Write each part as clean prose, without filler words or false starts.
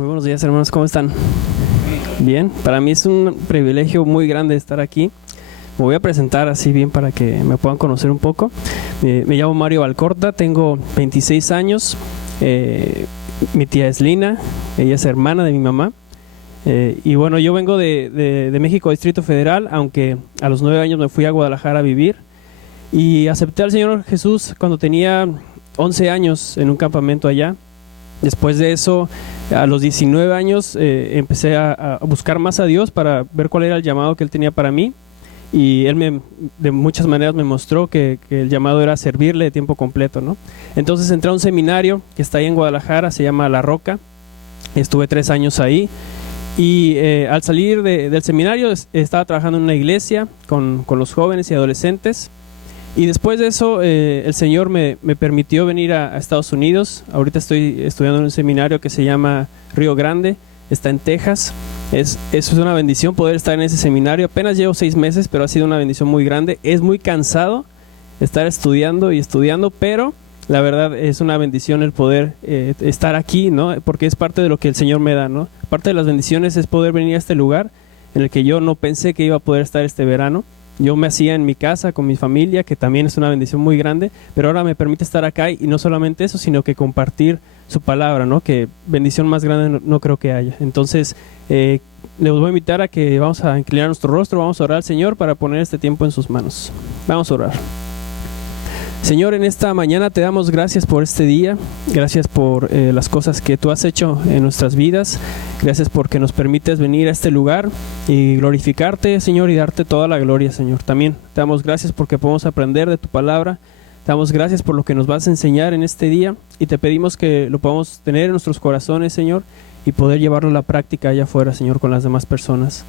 Muy buenos días, hermanos, ¿cómo están? Bien, para mí es un privilegio muy grande estar aquí. Me voy a presentar así bien para que me puedan conocer un poco. Me llamo Mario Valcorta, tengo 26 años. Mi tía es Lina, ella es hermana de mi mamá. Y bueno, yo vengo de México, Distrito Federal, aunque a los 9 años me fui a Guadalajara a vivir. Y acepté al Señor Jesús cuando tenía 11 años en un campamento allá. Después de eso, a los 19 años, empecé a buscar más a Dios para ver cuál era el llamado que Él tenía para mí. Y Él de muchas maneras me mostró que el llamado era servirle de tiempo completo, ¿no? Entonces entré a un seminario que está ahí en Guadalajara, se llama La Roca. Estuve 3 años ahí. Y al salir del seminario estaba trabajando en una iglesia con los jóvenes y adolescentes. Y después de eso el Señor me permitió venir a Estados Unidos. Ahorita estoy estudiando en un seminario que se llama Río Grande, está en Texas. Eso es una bendición poder estar en ese seminario. Apenas llevo 6 meses, pero ha sido una bendición muy grande. Es muy cansado estar estudiando y estudiando, pero la verdad es una bendición el poder estar aquí, ¿no? Porque es parte de lo que el Señor me da, ¿no? Parte de las bendiciones es poder venir a este lugar en el que yo no pensé que iba a poder estar este verano. Yo me hacía en mi casa con mi familia, que también es una bendición muy grande, pero ahora me permite estar acá y no solamente eso, sino que compartir su palabra, ¿no? Que bendición más grande no creo que haya. Entonces, les voy a invitar a que vamos a inclinar nuestro rostro, vamos a orar al Señor para poner este tiempo en sus manos. Vamos a orar. Señor, en esta mañana te damos gracias por este día, gracias por las cosas que tú has hecho en nuestras vidas, gracias porque nos permites venir a este lugar y glorificarte, Señor, y darte toda la gloria, Señor. También te damos gracias porque podemos aprender de tu palabra, te damos gracias por lo que nos vas a enseñar en este día y te pedimos que lo podamos tener en nuestros corazones, Señor, y poder llevarlo a la práctica allá afuera, Señor, con las demás personas.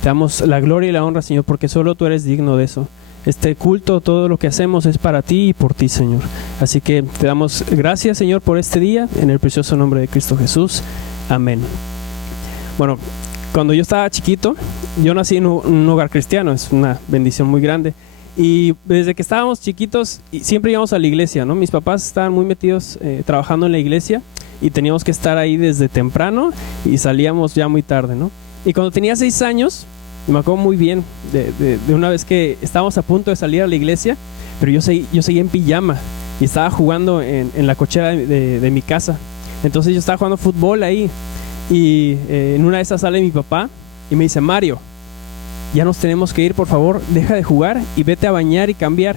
Te damos la gloria y la honra, Señor, porque solo tú eres digno de eso. Este culto, todo lo que hacemos es para ti y por ti, Señor. Así que te damos gracias, Señor, por este día, en el precioso nombre de Cristo Jesús. Amén. Bueno, cuando yo estaba chiquito, yo nací en un hogar cristiano, es una bendición muy grande. Y desde que estábamos chiquitos, siempre íbamos a la iglesia, ¿no? Mis papás estaban muy metidos trabajando en la iglesia y teníamos que estar ahí desde temprano y salíamos ya muy tarde, ¿no? Y cuando tenía 6 años, me acuerdo muy bien de una vez que estábamos a punto de salir a la iglesia, pero yo seguía en pijama y estaba jugando en la cochera de mi casa. Entonces yo estaba jugando fútbol ahí y en una de esas sale mi papá y me dice: Mario, ya nos tenemos que ir, por favor, deja de jugar y vete a bañar y cambiar.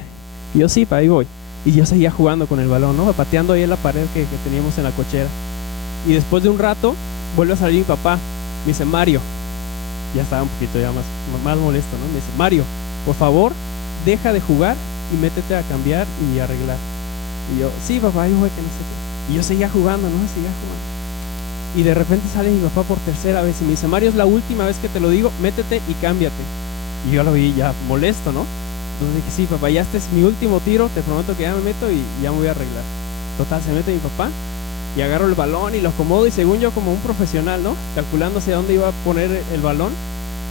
Y yo sí, para ahí voy. Y yo seguía jugando con el balón, ¿no? Pateando ahí en la pared que teníamos en la cochera. Y después de un rato vuelve a salir mi papá, me dice: Mario, ya estaba un poquito ya más molesto, ¿no? Me dice: Mario, por favor, deja de jugar y métete a cambiar y arreglar. Y yo: sí, papá, ahí voy, que no sé qué. Y yo seguía jugando, ¿no? Seguía jugando. Y de repente sale mi papá por tercera vez y me dice: Mario, es la última vez que te lo digo, métete y cámbiate. Y yo lo vi ya molesto, ¿no? Entonces dije: sí, papá, ya este es mi último tiro, te prometo que ya me meto y ya me voy a arreglar. Total, se mete mi papá y agarro el balón y lo acomodo, y según yo, como un profesional, ¿no? Calculando hacia dónde iba a poner el balón,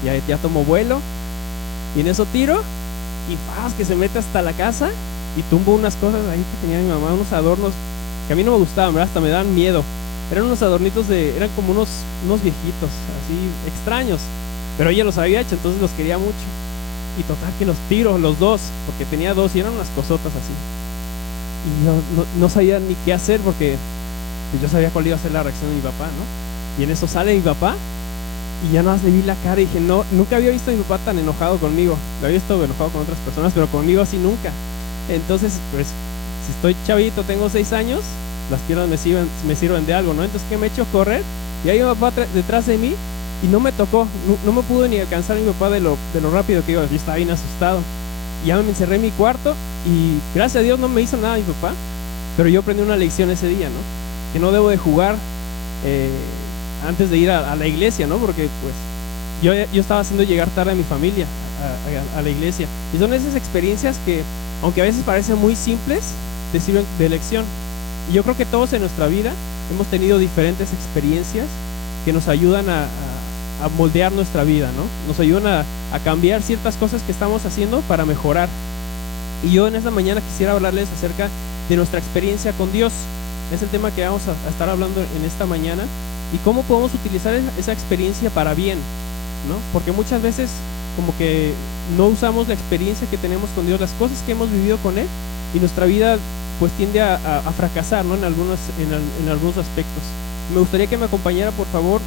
ya tomo vuelo y en eso tiro y ¡paz! Que se mete hasta la casa y tumbo unas cosas ahí que tenía mi mamá, unos adornos que a mí no me gustaban, ¿verdad? Hasta me daban miedo. Eran unos adornitos eran como unos viejitos, así extraños, pero ella los había hecho, entonces los quería mucho. Y total que los tiro, los dos, porque tenía 2 y eran unas cosotas así. Y no sabía ni qué hacer porque yo sabía cuál iba a ser la reacción de mi papá, ¿no? Y en eso sale mi papá y ya nada más le vi la cara y dije: no, nunca había visto a mi papá tan enojado conmigo. Lo había visto enojado con otras personas, pero conmigo así nunca. Entonces, pues, si estoy chavito, tengo 6 años, las piernas me sirven de algo, ¿no? Entonces, ¿qué me he hecho? Correr, y ahí mi papá detrás de mí y no me tocó, no me pudo ni alcanzar mi papá de lo rápido que iba. Yo estaba bien asustado. Y ya me encerré en mi cuarto y gracias a Dios no me hizo nada mi papá, pero yo aprendí una lección ese día, ¿no? Que no debo de jugar antes de ir a la iglesia, ¿no? Porque pues yo estaba haciendo llegar tarde a mi familia a la iglesia. Y son esas experiencias que, aunque a veces parecen muy simples, te sirven de lección. Y yo creo que todos en nuestra vida hemos tenido diferentes experiencias que nos ayudan a moldear nuestra vida, ¿no? Nos ayudan a cambiar ciertas cosas que estamos haciendo para mejorar. Y yo en esta mañana quisiera hablarles acerca de nuestra experiencia con Dios. Es el tema que vamos a estar hablando en esta mañana. y cómo podemos utilizar esa experiencia para bien, ¿no? Porque muchas veces como que no usamos la experiencia que tenemos con Dios, las cosas que hemos vivido con Él, y nuestra vida pues tiende a fracasar, ¿no? En algunos aspectos. Me gustaría que me acompañara, por favor,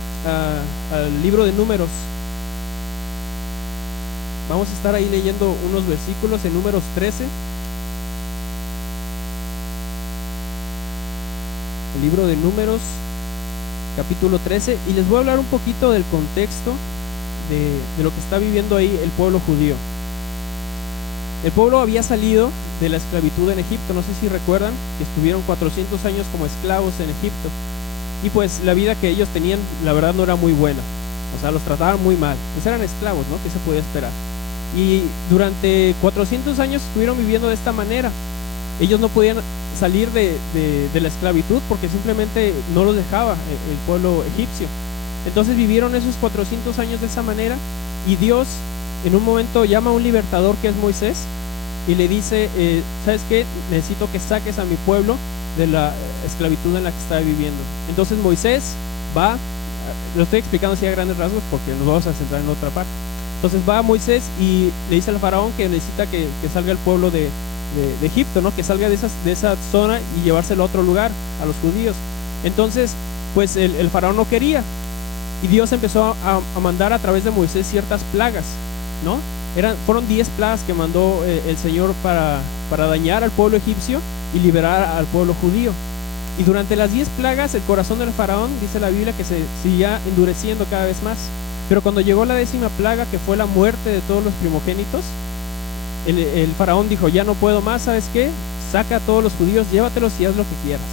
al libro de Números. Vamos a estar ahí leyendo unos versículos en Números 13. El libro de Números, capítulo 13, y les voy a hablar un poquito del contexto de lo que está viviendo ahí el pueblo judío. El pueblo había salido de la esclavitud en Egipto, no sé si recuerdan que estuvieron 400 años como esclavos en Egipto, y pues la vida que ellos tenían, la verdad, no era muy buena, o sea, los trataban muy mal, pues eran esclavos, ¿no? ¿Qué se podía esperar? Y durante 400 años estuvieron viviendo de esta manera. Ellos no podían salir de la esclavitud porque simplemente no los dejaba el pueblo egipcio. Entonces vivieron esos 400 años de esa manera, y Dios en un momento llama a un libertador que es Moisés y le dice, ¿sabes qué? Necesito que saques a mi pueblo de la esclavitud en la que está viviendo. Entonces Moisés va, lo estoy explicando así a grandes rasgos porque nos vamos a centrar en otra parte. Entonces va Moisés y le dice al faraón que necesita que salga el pueblo de Egipto, ¿no? Que salga de esa zona y llevárselo a otro lugar, a los judíos. Entonces pues el faraón no quería, y Dios empezó a mandar a través de Moisés ciertas plagas, ¿no? Fueron 10 plagas que mandó el Señor para dañar al pueblo egipcio y liberar al pueblo judío. Y durante las 10 plagas el corazón del faraón, dice la Biblia, que se seguía endureciendo cada vez más. Pero cuando llegó la 10ª plaga, que fue la muerte de todos los primogénitos, el faraón dijo, ya no puedo más, ¿sabes qué? Saca a todos los judíos, llévatelos y haz lo que quieras.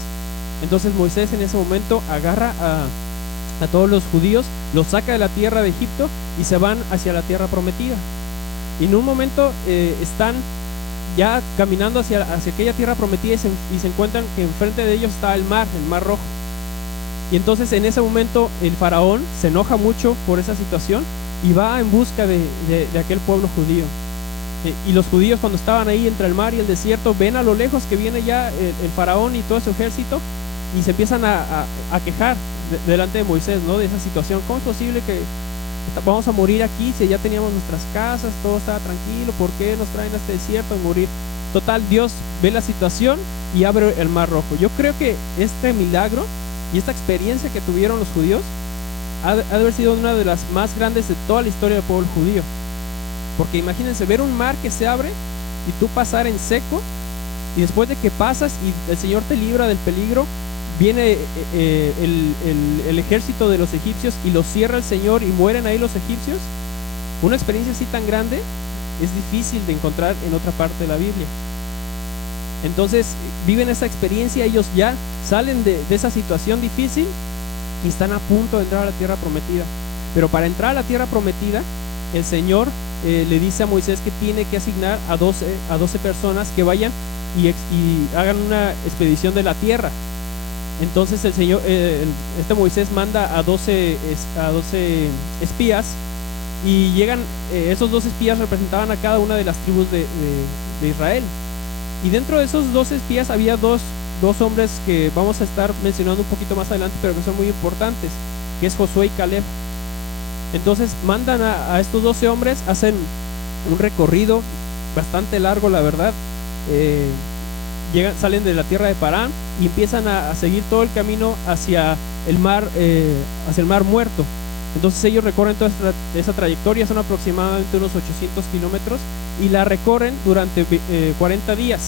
Entonces Moisés en ese momento agarra a todos los judíos, los saca de la tierra de Egipto y se van hacia la tierra prometida. Y en un momento están ya caminando hacia aquella tierra prometida, y se encuentran que enfrente de ellos está el mar Rojo. Y entonces en ese momento el faraón se enoja mucho por esa situación y va en busca de aquel pueblo judío. Y los judíos, cuando estaban ahí entre el mar y el desierto, ven a lo lejos que viene ya el faraón y todo su ejército, y se empiezan a quejar delante de Moisés, ¿no? De esa situación. ¿Cómo es posible que vamos a morir aquí si ya teníamos nuestras casas, todo estaba tranquilo? ¿Por qué nos traen a este desierto a morir? Total, Dios ve la situación y abre el mar Rojo. Yo creo que este milagro y esta experiencia que tuvieron los judíos ha de haber sido una de las más grandes de toda la historia del pueblo judío. Porque imagínense ver un mar que se abre y tú pasar en seco, y después de que pasas y el Señor te libra del peligro, viene el ejército de los egipcios y los cierra el Señor y mueren ahí los egipcios. Una experiencia así tan grande es difícil de encontrar en otra parte de la Biblia. Entonces viven esa experiencia, ellos ya salen de esa situación difícil y están a punto de entrar a la tierra prometida. Pero para entrar a la tierra prometida, el Señor le dice a Moisés que tiene que asignar a 12 personas que vayan y hagan una expedición de la tierra. Entonces el Señor, Moisés manda a 12 espías, y llegan, esos 12 espías representaban a cada una de las tribus de Israel. Y dentro de esos 12 espías había dos hombres que vamos a estar mencionando un poquito más adelante, pero que son muy importantes, que es Josué y Caleb. Entonces mandan a estos 12 hombres, hacen un recorrido bastante largo, la verdad. Salen de la tierra de Parán y empiezan a seguir todo el camino hacia el mar Muerto. Entonces ellos recorren toda esa trayectoria, son aproximadamente unos 800 kilómetros, y la recorren durante 40 días.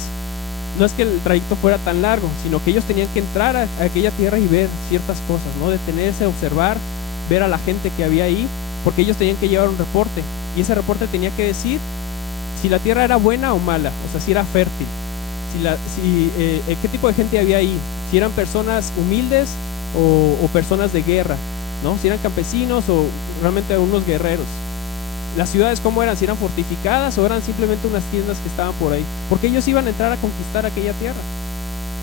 No es que el trayecto fuera tan largo, sino que ellos tenían que entrar a aquella tierra y ver ciertas cosas, ¿no? Detenerse, observar, ver a la gente que había ahí, porque ellos tenían que llevar un reporte, y ese reporte tenía que decir si la tierra era buena o mala, o sea, si era fértil, qué tipo de gente había ahí, si eran personas humildes o personas de guerra, ¿no? Si eran campesinos o realmente unos guerreros. Las ciudades cómo eran, si eran fortificadas o eran simplemente unas tiendas que estaban por ahí, porque ellos iban a entrar a conquistar aquella tierra.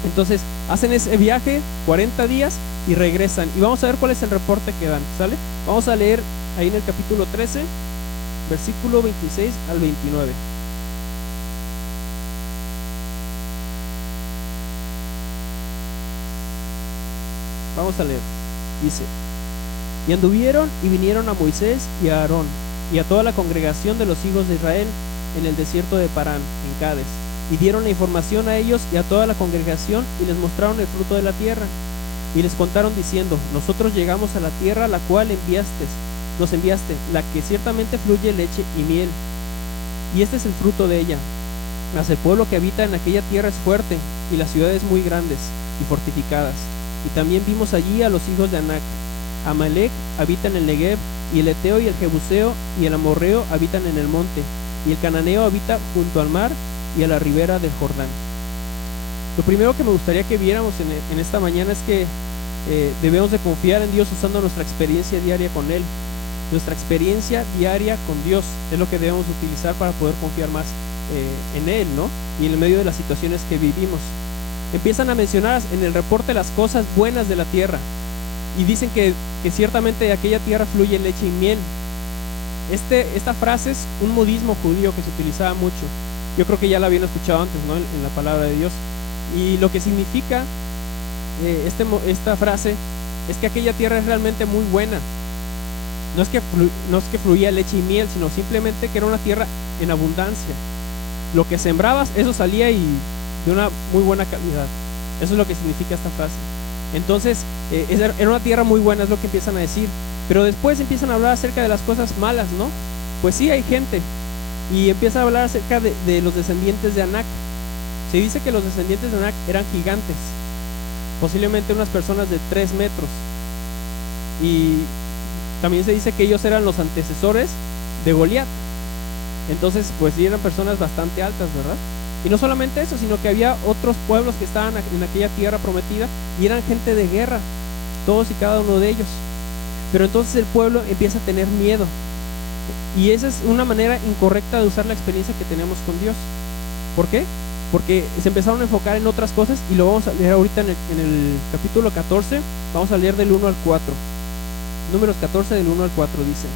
Entonces hacen ese viaje 40 días y regresan, y vamos a ver cuál es el reporte que dan, ¿sale? Vamos a leer ahí en el capítulo 13, versículo 26 al 29. Vamos a leer. Dice: Y anduvieron y vinieron a Moisés y a Aarón y a toda la congregación de los hijos de Israel en el desierto de Parán, en Cades, y dieron la información a ellos y a toda la congregación y les mostraron el fruto de la tierra. Y les contaron diciendo: nosotros llegamos a la tierra a la cual nos enviaste, la que ciertamente fluye leche y miel, y este es el fruto de ella. Mas el pueblo que habita en aquella tierra es fuerte, y las ciudades muy grandes y fortificadas. Y también vimos allí a los hijos de Anac. Amalec habita en el Negev, y el Eteo y el Jebuseo y el Amorreo habitan en el monte, y el Cananeo habita junto al mar y a la ribera del Jordán. Lo primero que me gustaría que viéramos en esta mañana es que debemos de confiar en Dios usando nuestra experiencia diaria con Él. Nuestra experiencia diaria con Dios es lo que debemos utilizar para poder confiar más en Él, ¿no? Y en el medio de las situaciones que vivimos. Empiezan a mencionar en el reporte las cosas buenas de la tierra, y dicen que ciertamente de aquella tierra fluye leche y miel. Esta frase es un modismo judío que se utilizaba mucho. Yo creo que ya la habían escuchado antes, ¿no? En la palabra de Dios. Y lo que significa esta frase es que aquella tierra es realmente muy buena. No es que fluía leche y miel, sino simplemente que era una tierra en abundancia. Lo que sembrabas, eso salía y de una muy buena calidad. Eso es lo que significa esta frase. Entonces, era una tierra muy buena, es lo que empiezan a decir. Pero después empiezan a hablar acerca de las cosas malas, ¿no? Pues sí, hay gente. Y empieza a hablar acerca de los descendientes de Anac. Se dice que los descendientes de Anac eran gigantes, posiblemente unas personas de 3 metros. Y también se dice que ellos eran los antecesores de Goliat. Entonces, pues sí, eran personas bastante altas, ¿verdad? Y no solamente eso, sino que había otros pueblos que estaban en aquella tierra prometida y eran gente de guerra, todos y cada uno de ellos. Pero entonces el pueblo empieza a tener miedo. Y esa es una manera incorrecta de usar la experiencia que tenemos con Dios. ¿Por qué? Porque se empezaron a enfocar en otras cosas, y lo vamos a leer ahorita en el capítulo 14. Vamos a leer del 1 al 4. Números 14 del 1 al 4 dice: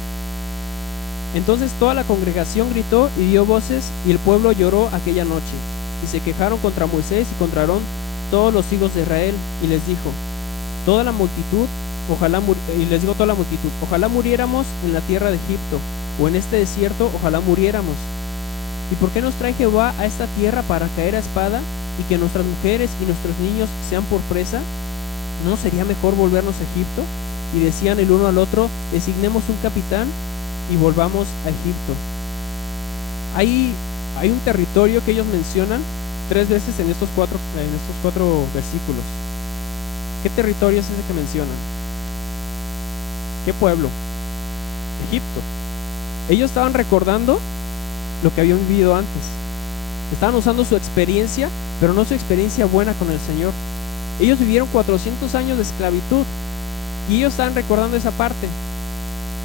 entonces toda la congregación gritó y dio voces, y el pueblo lloró aquella noche, y se quejaron contra Moisés y contra Aarón todos los hijos de Israel, y les dijo toda la multitud, ojalá muriéramos en la tierra de Egipto, o en este desierto, ojalá muriéramos. ¿Y por qué nos trae Jehová a esta tierra para caer a espada, y que nuestras mujeres y nuestros niños sean por presa? ¿No sería mejor volvernos a Egipto? Y decían el uno al otro: designemos un capitán y volvamos a Egipto. Hay un territorio que ellos mencionan 3 veces en estos cuatro versículos. ¿Qué territorio es ese que mencionan? ¿Qué pueblo? Egipto. Ellos estaban recordando lo que habían vivido antes. Estaban usando su experiencia, pero no su experiencia buena con el Señor. Ellos vivieron 400 años de esclavitud, y ellos estaban recordando esa parte.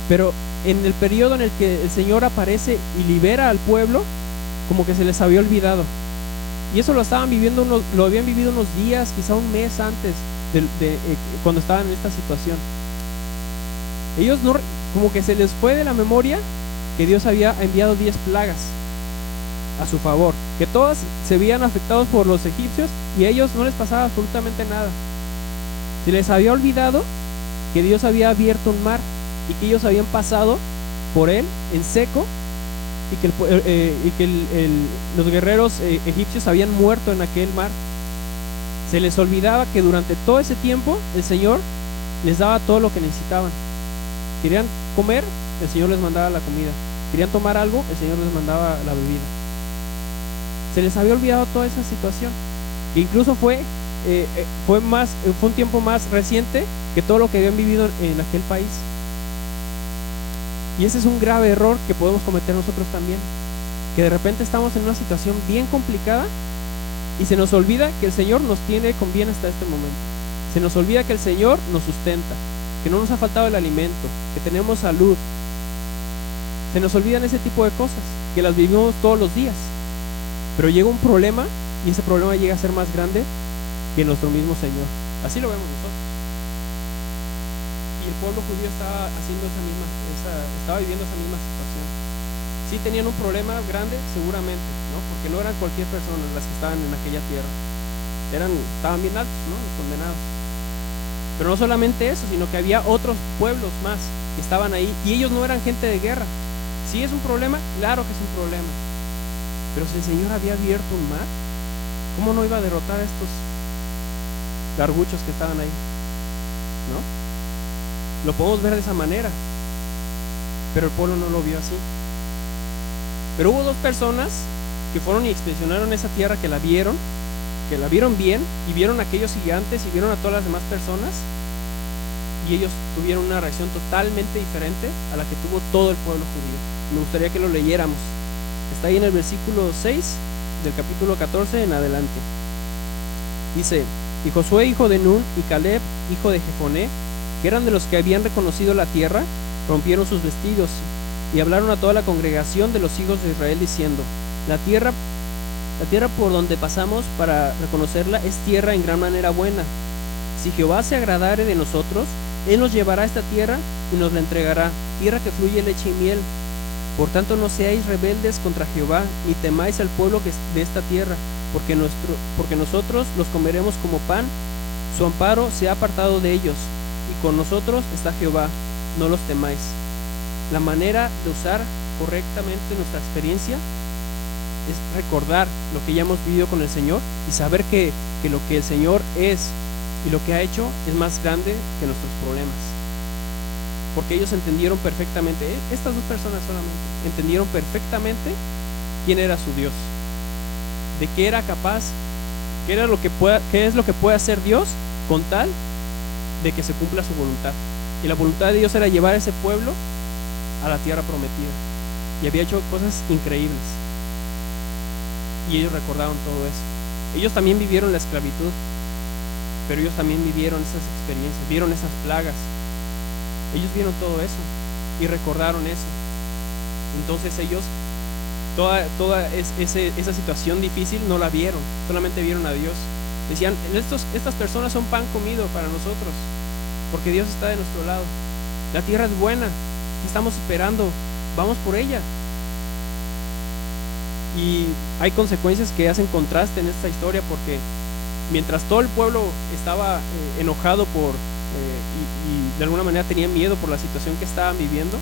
Pero en el periodo en el que el Señor aparece y libera al pueblo, como que se les había olvidado. Y eso lo habían vivido unos días, quizá un mes antes cuando estaban en esta situación. Ellos como que se les fue de la memoria que Dios había enviado 10 plagas a su favor, que todas se veían afectados por los egipcios, y a ellos no les pasaba absolutamente nada. Se les había olvidado que Dios había abierto un mar, y que ellos habían pasado por él en seco, y que los guerreros egipcios habían muerto en aquel mar. Se les olvidaba que durante todo ese tiempo el Señor les daba todo lo que necesitaban. Querían comer, el Señor les mandaba la comida. Querían tomar algo, el Señor les mandaba la bebida. Se les había olvidado toda esa situación, que incluso fue un tiempo más reciente que todo lo que habían vivido en aquel país. Y ese es un grave error que podemos cometer nosotros también, que de repente estamos en una situación bien complicada y se nos olvida que el Señor nos tiene con bien hasta este momento. Se nos olvida que el Señor nos sustenta, que no nos ha faltado el alimento, que tenemos salud. Se nos olvidan ese tipo de cosas, que las vivimos todos los días. Pero llega un problema, y ese problema llega a ser más grande que nuestro mismo Señor. Así lo vemos nosotros. Y el pueblo judío estaba viviendo esa misma situación. Sí tenían un problema grande, seguramente, ¿no? Porque no eran cualquier persona las que estaban en aquella tierra. Estaban bien altos, ¿no? Los condenados. Pero no solamente eso, sino que había otros pueblos más que estaban ahí y ellos no eran gente de guerra. ¿Sí es un problema? Claro que es un problema. Pero si el Señor había abierto un mar, ¿cómo no iba a derrotar a estos garguchos que estaban ahí? ¿No? Lo podemos ver de esa manera, pero el pueblo no lo vio así. Pero hubo dos personas que fueron y inspeccionaron esa tierra, que la vieron bien, y vieron a aquellos gigantes y vieron a todas las demás personas, y ellos tuvieron una reacción totalmente diferente a la que tuvo todo el pueblo judío. Me gustaría que lo leyéramos. Está ahí en el versículo 6 del capítulo 14 en adelante. Dice: y Josué hijo de Nun y Caleb hijo de Jefoné, que eran de los que habían reconocido la tierra, rompieron sus vestidos y hablaron a toda la congregación de los hijos de Israel diciendo: la tierra por donde pasamos para reconocerla es tierra en gran manera buena. Si Jehová se agradare de nosotros, Él nos llevará a esta tierra y nos la entregará, tierra que fluye leche y miel. Por tanto, no seáis rebeldes contra Jehová, ni temáis al pueblo de esta tierra, porque nosotros los comeremos como pan. Su amparo se ha apartado de ellos, y con nosotros está Jehová, no los temáis. La manera de usar correctamente nuestra experiencia es recordar lo que ya hemos vivido con el Señor y saber que lo que el Señor es y lo que ha hecho es más grande que nuestros problemas. Porque ellos entendieron perfectamente, estas dos personas solamente, entendieron perfectamente quién era su Dios, de qué era capaz, qué es lo que puede hacer Dios con tal de que se cumpla su voluntad. Y la voluntad de Dios era llevar a ese pueblo a la tierra prometida, y había hecho cosas increíbles, y ellos recordaron todo eso. Ellos también vivieron la esclavitud, pero ellos también vivieron esas experiencias, vieron esas plagas, ellos vieron todo eso y recordaron eso. Entonces ellos toda esa situación difícil no la vieron, solamente vieron a Dios. Decían: estas personas son pan comido para nosotros, porque Dios está de nuestro lado. La tierra es buena, estamos esperando, vamos por ella. Y hay consecuencias que hacen contraste en esta historia, porque mientras todo el pueblo estaba enojado y de alguna manera tenían miedo por la situación que estaban viviendo,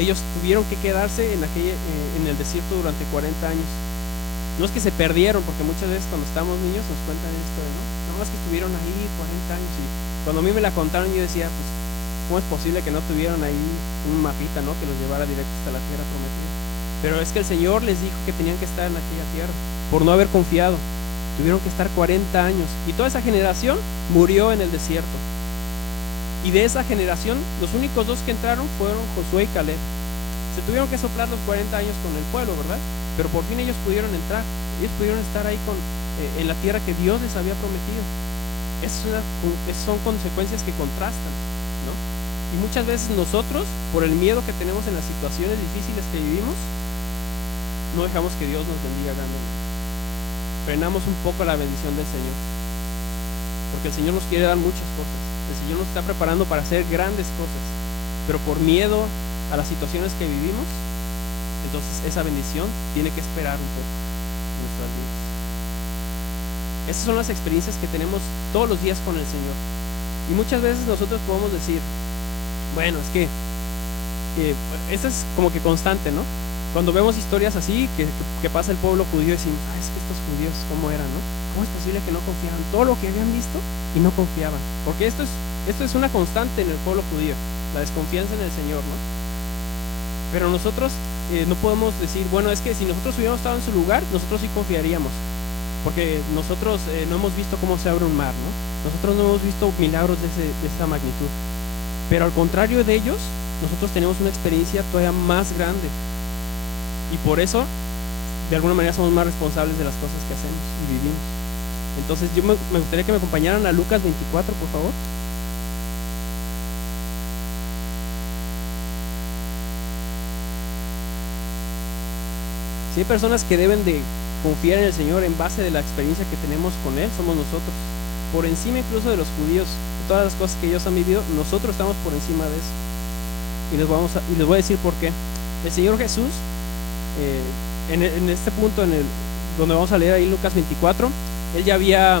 ellos tuvieron que quedarse en el desierto durante 40 años. No es que se perdieron, porque muchas veces cuando estamos niños nos cuentan esto, ¿no? Más que estuvieron ahí 40 años, y cuando a mí me la contaron yo decía, pues, ¿cómo es posible que no tuvieron ahí un mapita, ¿no?, que los llevara directo hasta la tierra prometida? Pero es que el Señor les dijo que tenían que estar en aquella tierra, por no haber confiado. Tuvieron que estar 40 años, y toda esa generación murió en el desierto. Y de esa generación, los únicos dos que entraron fueron Josué y Caleb. Se tuvieron que soplar los 40 años con el pueblo, ¿verdad? Pero por fin ellos pudieron entrar, ellos pudieron estar ahí en la tierra que Dios les había prometido. Esas son consecuencias que contrastan, ¿no? Y muchas veces nosotros, por el miedo que tenemos en las situaciones difíciles que vivimos, no dejamos que Dios nos bendiga grandemente. Frenamos un poco la bendición del Señor, porque el Señor nos quiere dar muchas cosas. El Señor nos está preparando para hacer grandes cosas, pero por miedo a las situaciones que vivimos, entonces esa bendición tiene que esperar un poco en nuestras vidas. Esas son las experiencias que tenemos todos los días con el Señor. Y muchas veces nosotros podemos decir, bueno, es que esto es como que constante, ¿no? Cuando vemos historias así, que pasa el pueblo judío, decimos, es que estos judíos, ¿cómo eran, no? ¿Cómo es posible que no confiaban? Todo lo que habían visto y no confiaban. Porque esto es una constante en el pueblo judío, la desconfianza en el Señor, ¿no? Pero nosotros no podemos decir, bueno, es que si nosotros hubiéramos estado en su lugar, nosotros sí confiaríamos, porque nosotros no hemos visto cómo se abre un mar, ¿no? Nosotros no hemos visto milagros de esa magnitud. Pero al contrario de ellos, nosotros tenemos una experiencia todavía más grande, y por eso de alguna manera somos más responsables de las cosas que hacemos y vivimos. Entonces yo me gustaría que me acompañaran a Lucas 24, por favor. Si hay personas que deben de confiar en el Señor en base de la experiencia que tenemos con Él, somos nosotros. Por encima incluso de los judíos, de todas las cosas que ellos han vivido, nosotros estamos por encima de eso. Y les voy a decir por qué. El Señor Jesús, en este punto donde vamos a leer ahí Lucas 24, Él ya había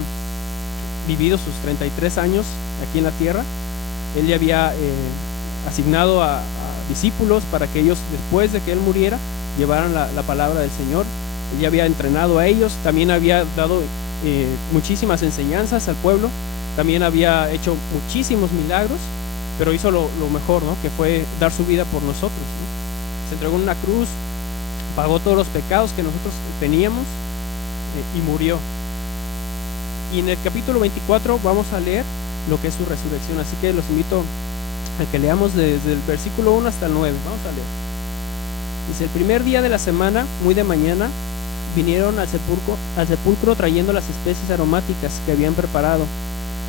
vivido sus 33 años aquí en la tierra. Él ya había asignado a discípulos para que ellos, después de que él muriera, llevaran la palabra del Señor. Él ya había entrenado a ellos, también había dado muchísimas enseñanzas al pueblo, también había hecho muchísimos milagros, pero hizo lo mejor, ¿no? Que fue dar su vida por nosotros, ¿no? Se entregó en una cruz, pagó todos los pecados que nosotros teníamos y murió. Y en el capítulo 24 vamos a leer lo que es su resurrección, así que los invito a que leamos desde el versículo 1 hasta el 9. Vamos a leer. Dice: el primer día de la semana, muy de mañana, vinieron al sepulcro trayendo las especies aromáticas que habían preparado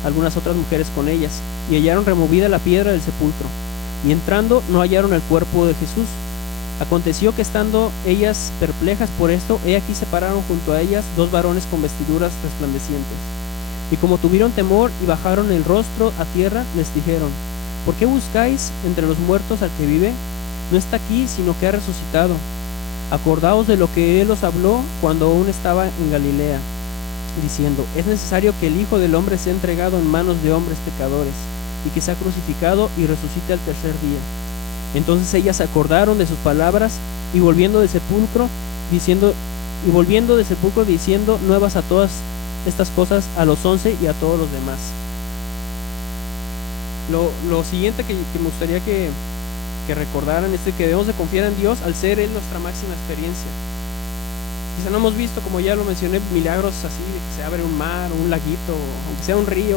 algunas otras mujeres con ellas, y hallaron removida la piedra del sepulcro, y entrando no hallaron el cuerpo de Jesús. Aconteció que estando ellas perplejas por esto, he aquí se pararon junto a ellas dos varones con vestiduras resplandecientes, y como tuvieron temor y bajaron el rostro a tierra, les dijeron: ¿por qué buscáis entre los muertos al que vive? No está aquí, sino que ha resucitado. Acordaos de lo que él os habló cuando aún estaba en Galilea, diciendo: es necesario que el Hijo del Hombre sea entregado en manos de hombres pecadores, y que sea crucificado y resucite al tercer día. Entonces ellas se acordaron de sus palabras, y volviendo del sepulcro diciendo nuevas a todas estas cosas a los 11 y a todos los demás. Lo siguiente que me gustaría que recordaran es que debemos de confiar en Dios al ser Él nuestra máxima experiencia. Quizá no hemos visto, como ya lo mencioné, milagros así de que se abre un mar o un laguito, aunque sea un río,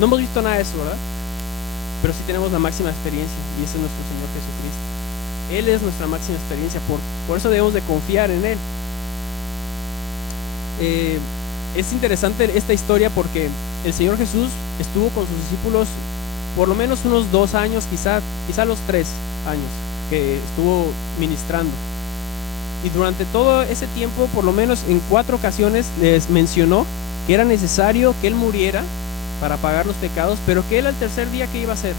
no hemos visto nada de eso, ¿verdad? Pero sí tenemos la máxima experiencia, y ese es nuestro Señor Jesucristo. Él es nuestra máxima experiencia, por eso debemos de confiar en Él. Es interesante esta historia porque el Señor Jesús estuvo con sus discípulos por lo menos unos 2 años, quizá los 3 años que estuvo ministrando. Y durante todo ese tiempo, por lo menos en 4 ocasiones, les mencionó que era necesario que Él muriera para pagar los pecados, pero que Él al tercer día, ¿qué iba a hacer?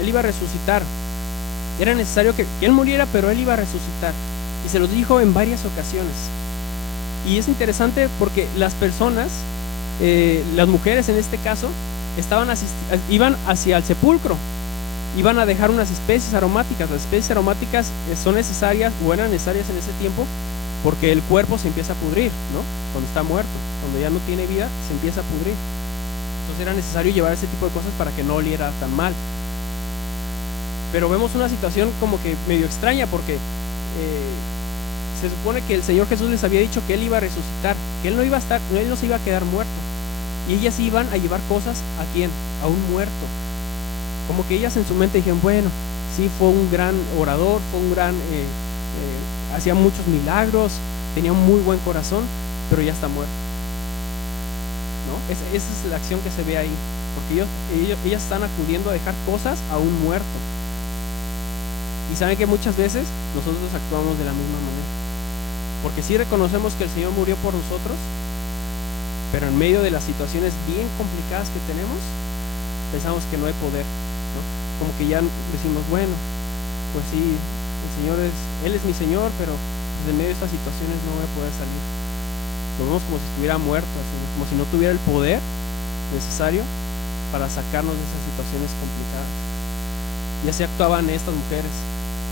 Él iba a resucitar. Era necesario que Él muriera, pero Él iba a resucitar. Y se los dijo en varias ocasiones. Y es interesante porque las personas, las mujeres en este caso, iban hacia el sepulcro, iban a dejar unas especies aromáticas. Las especies aromáticas son necesarias o eran necesarias en ese tiempo porque el cuerpo se empieza a pudrir, ¿no? Cuando está muerto, cuando ya no tiene vida, se empieza a pudrir. Entonces era necesario llevar ese tipo de cosas para que no oliera tan mal. Pero vemos una situación como que medio extraña porque se supone que el Señor Jesús les había dicho que Él iba a resucitar, que Él no se iba a quedar muerto. Y ellas iban a llevar cosas ¿a quién? A un muerto. Como que ellas en su mente dijeron: bueno, sí, fue un gran orador, fue un gran hacía muchos milagros, tenía un muy buen corazón, pero ya está muerto, ¿no? Esa es la acción que se ve ahí, porque ellas están acudiendo a dejar cosas a un muerto. Y saben que muchas veces nosotros actuamos de la misma manera, porque sí reconocemos que el Señor murió por nosotros, pero en medio de las situaciones bien complicadas que tenemos, pensamos que no hay poder, ¿no? Como que ya decimos: bueno, pues sí, Él es mi Señor, pero pues en medio de estas situaciones no voy a poder salir. Lo vemos como si estuviera muerto, como si no tuviera el poder necesario para sacarnos de esas situaciones complicadas. Y así actuaban estas mujeres,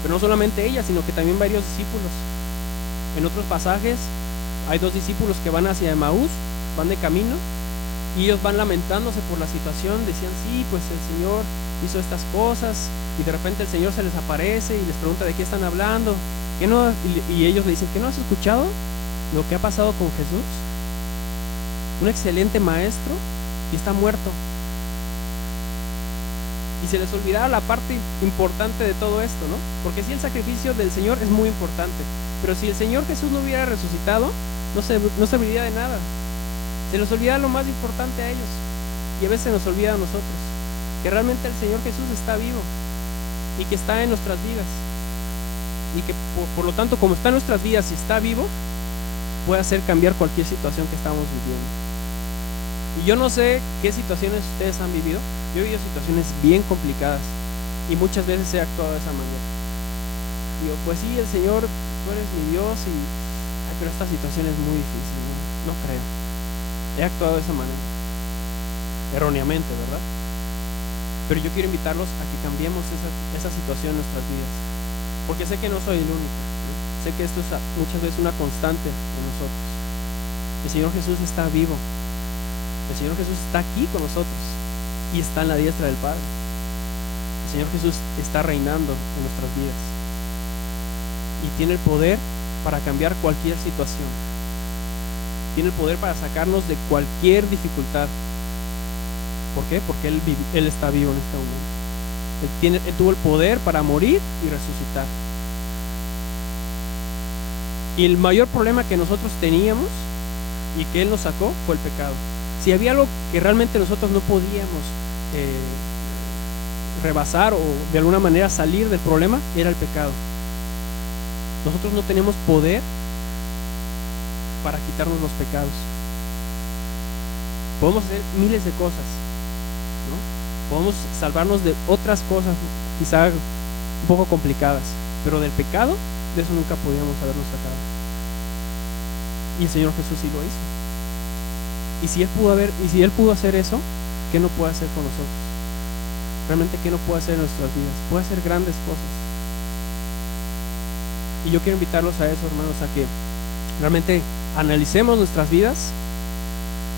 pero no solamente ellas, sino que también varios discípulos. En otros pasajes hay 2 discípulos que van hacia Emaús, van de camino, y ellos van lamentándose por la situación. Decían: sí, pues el Señor hizo estas cosas, y de repente el Señor se les aparece y les pregunta de qué están hablando. Y ellos le dicen: ¿qué no has escuchado lo que ha pasado con Jesús? Un excelente maestro, y está muerto. Y se les olvidaba la parte importante de todo esto, ¿no? Porque sí, el sacrificio del Señor es muy importante, pero si el Señor Jesús no hubiera resucitado, no serviría de nada. Se les olvida lo más importante a ellos, y a veces se nos olvida a nosotros que realmente el Señor Jesús está vivo y que está en nuestras vidas, y que por lo tanto, como está en nuestras vidas y está vivo, puede hacer cambiar cualquier situación que estamos viviendo. Y yo no sé qué situaciones ustedes han vivido. Yo he vivido situaciones bien complicadas y muchas veces he actuado de esa manera. Digo: pues sí, el Señor, tú eres mi Dios, pero esta situación es muy difícil, no creo. he actuado de esa manera, erróneamente, ¿verdad? Pero yo quiero invitarlos a que cambiemos esa situación en nuestras vidas, porque sé que no soy el único, ¿no? Sé que esto es muchas veces una constante en nosotros. El Señor Jesús está vivo, el Señor Jesús está aquí con nosotros y está en la diestra del Padre. El Señor Jesús está reinando en nuestras vidas y tiene el poder para cambiar cualquier situación. Tiene el poder para sacarnos de cualquier dificultad. ¿Por qué? Porque Él está vivo en este momento. Él tuvo el poder para morir y resucitar. Y el mayor problema que nosotros teníamos y que Él nos sacó fue el pecado. Si había algo que realmente nosotros no podíamos rebasar o de alguna manera salir del problema, era el pecado. Nosotros no tenemos poder para quitarnos los pecados. Podemos hacer miles de cosas, ¿no? Podemos salvarnos de otras cosas quizá un poco complicadas, pero del pecado, de eso nunca podíamos habernos sacado. Y el Señor Jesús sí lo hizo. Y si Él pudo hacer eso, ¿qué no puede hacer con nosotros? Realmente, ¿qué no puede hacer en nuestras vidas? Puede hacer grandes cosas. Y yo quiero invitarlos a eso, hermanos, a que realmente analicemos nuestras vidas,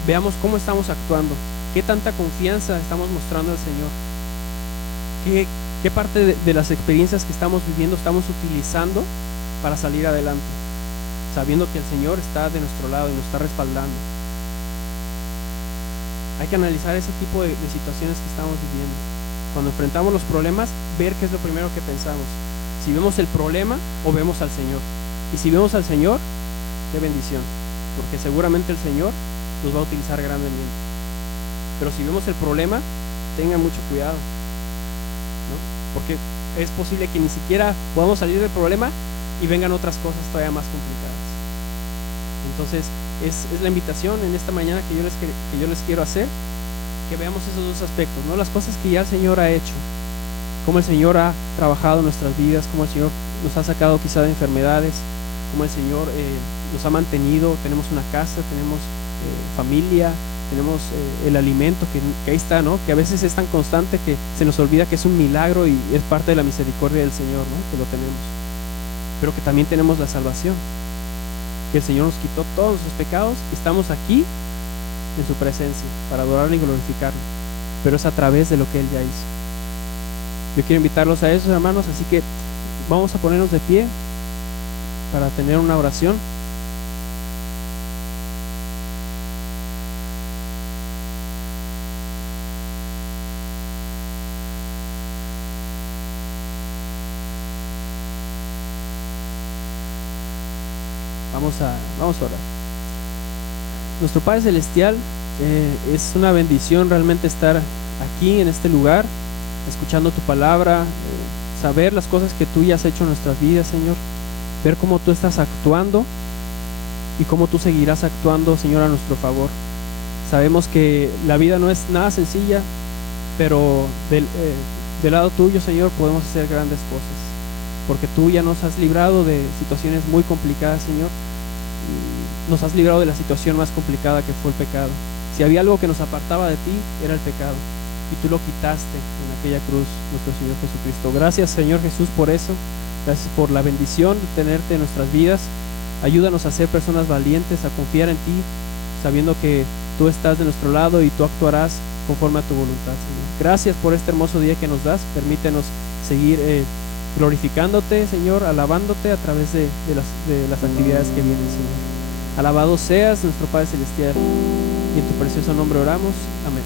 veamos cómo estamos actuando, qué tanta confianza estamos mostrando al Señor, qué parte de las experiencias que estamos viviendo estamos utilizando para salir adelante, sabiendo que el Señor está de nuestro lado y nos está respaldando. Hay que analizar ese tipo de situaciones que estamos viviendo. Cuando enfrentamos los problemas, ver qué es lo primero que pensamos. Si vemos el problema o vemos al Señor. Y si vemos al Señor, qué bendición, porque seguramente el Señor nos va a utilizar grandemente. Pero si vemos el problema, tengan mucho cuidado, ¿no? Porque es posible que ni siquiera podamos salir del problema y vengan otras cosas todavía más complicadas. Entonces es la invitación en esta mañana que yo les quiero hacer, que veamos esos dos aspectos, ¿no? Las cosas que ya el Señor ha hecho, cómo el Señor ha trabajado en nuestras vidas, cómo el Señor nos ha sacado quizá de enfermedades, cómo el Señor nos ha mantenido, tenemos una casa, tenemos familia, tenemos el alimento que ahí está, ¿no? Que a veces es tan constante que se nos olvida que es un milagro y es parte de la misericordia del Señor, ¿no? Que lo tenemos, pero que también tenemos la salvación, que el Señor nos quitó todos nuestros pecados y estamos aquí en su presencia para adorarle y glorificarlo, pero es a través de lo que Él ya hizo. Yo quiero invitarlos a eso, hermanos, así que vamos a ponernos de pie para tener una oración. Vamos a orar. Nuestro Padre Celestial, es una bendición realmente estar aquí en este lugar, escuchando tu palabra, saber las cosas que tú ya has hecho en nuestras vidas, Señor, ver cómo tú estás actuando y cómo tú seguirás actuando, Señor, a nuestro favor. Sabemos que la vida no es nada sencilla, pero del lado tuyo, Señor, podemos hacer grandes cosas, porque tú ya nos has librado de situaciones muy complicadas, Señor, y nos has librado de la situación más complicada que fue el pecado. Si había algo que nos apartaba de ti, era el pecado, y tú lo quitaste en aquella cruz, nuestro Señor Jesucristo. Gracias, Señor Jesús, por eso. Gracias por la bendición de tenerte en nuestras vidas. Ayúdanos a ser personas valientes, a confiar en ti, sabiendo que tú estás de nuestro lado y tú actuarás conforme a tu voluntad, Señor. Gracias por este hermoso día que nos das. Permítenos seguir glorificándote, Señor, alabándote a través de las actividades que vienen, Señor. Alabado seas, nuestro Padre Celestial, y en tu precioso nombre oramos. Amén.